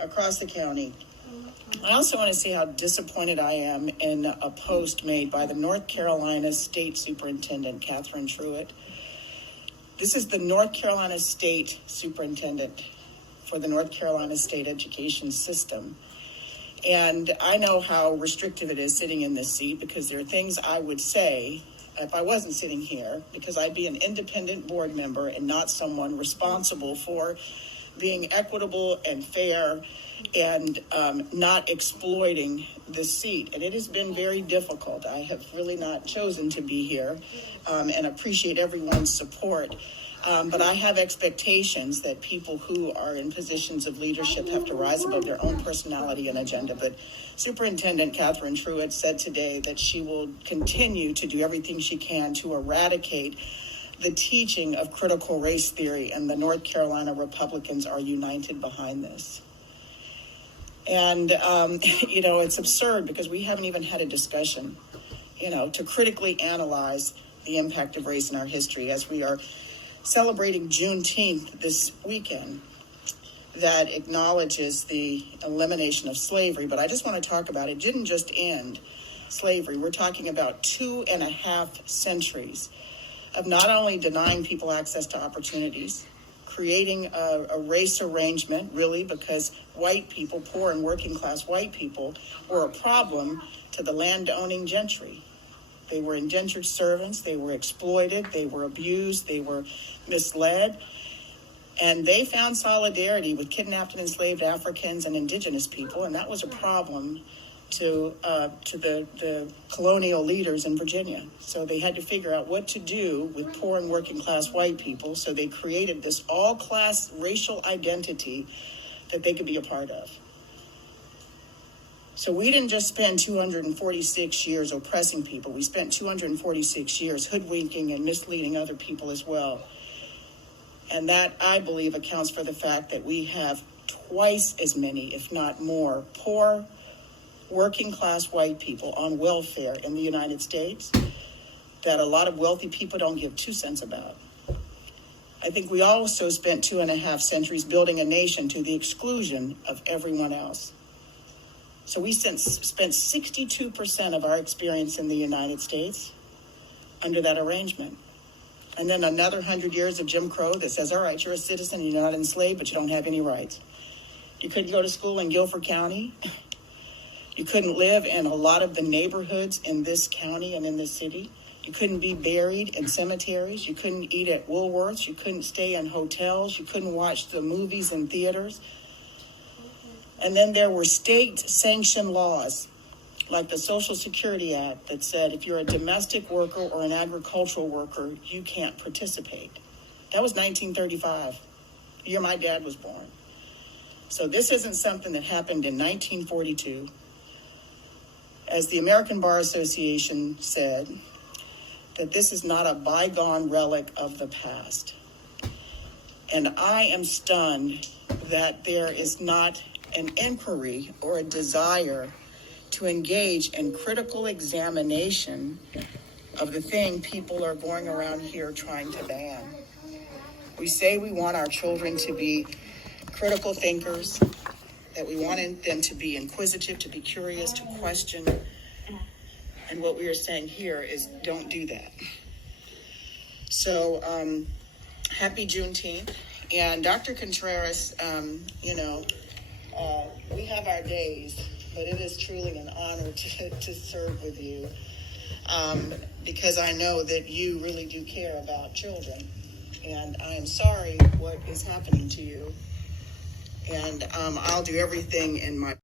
across the county. I also want to say how disappointed I am in a post made by the North Carolina State Superintendent, Catherine Truitt. This is the North Carolina State Superintendent for the North Carolina State Education System. And I know how restrictive it is sitting in this seat, because there are things I would say if I wasn't sitting here, because I'd be an independent board member and not someone responsible for being equitable and fair and not exploiting this seat. And it has been very difficult. I have really not chosen to be here and appreciate everyone's support. But I have expectations that people who are in positions of leadership have to rise above their own personality and agenda. But Superintendent Catherine Truitt said today that she will continue to do everything she can to eradicate the teaching of critical race theory, and the North Carolina Republicans are united behind this. And, it's absurd because we haven't even had a discussion, to critically analyze the impact of race in our history, as we are celebrating Juneteenth this weekend that acknowledges the elimination of slavery. But I just want to talk about it didn't just end slavery. We're talking about 2.5 centuries of not only denying people access to opportunities, creating a race arrangement, really, because white people, poor and working class white people, were a problem to the land-owning gentry. They were indentured servants, they were exploited, they were abused, they were misled, and they found solidarity with kidnapped and enslaved Africans and indigenous people, and that was a problem to the colonial leaders in Virginia. So they had to figure out what to do with poor and working class white people, so they created this all-class racial identity that they could be a part of. So we didn't just spend 246 years oppressing people. We spent 246 years hoodwinking and misleading other people as well. And that, I believe, accounts for the fact that we have twice as many, if not more, poor, working class white people on welfare in the United States that a lot of wealthy people don't give 2 cents about. I think we also spent 2.5 centuries building a nation to the exclusion of everyone else. So we spent 62% of our experience in the United States under that arrangement. And then another 100 years of Jim Crow that says, all right, you're a citizen, you're not enslaved, but you don't have any rights. You couldn't go to school in Guilford County. You couldn't live in a lot of the neighborhoods in this county and in this city. You couldn't be buried in cemeteries. You couldn't eat at Woolworths. You couldn't stay in hotels. You couldn't watch the movies in theaters. And then there were state-sanctioned laws, like the Social Security Act, that said if you're a domestic worker or an agricultural worker, you can't participate. That was 1935, the year my dad was born. So this isn't something that happened in 1942. As the American Bar Association said, that this is not a bygone relic of the past. And I am stunned that there is not an inquiry or a desire to engage in critical examination of the thing people are going around here trying to ban. We say we want our children to be critical thinkers, that we want them to be inquisitive, to be curious, to question. And what we are saying here is don't do that. So happy Juneteenth. And Dr. Contreras, we have our days, but it is truly an honor to serve with you because I know that you really do care about children. And I am sorry what is happening to you. And I'll do everything in my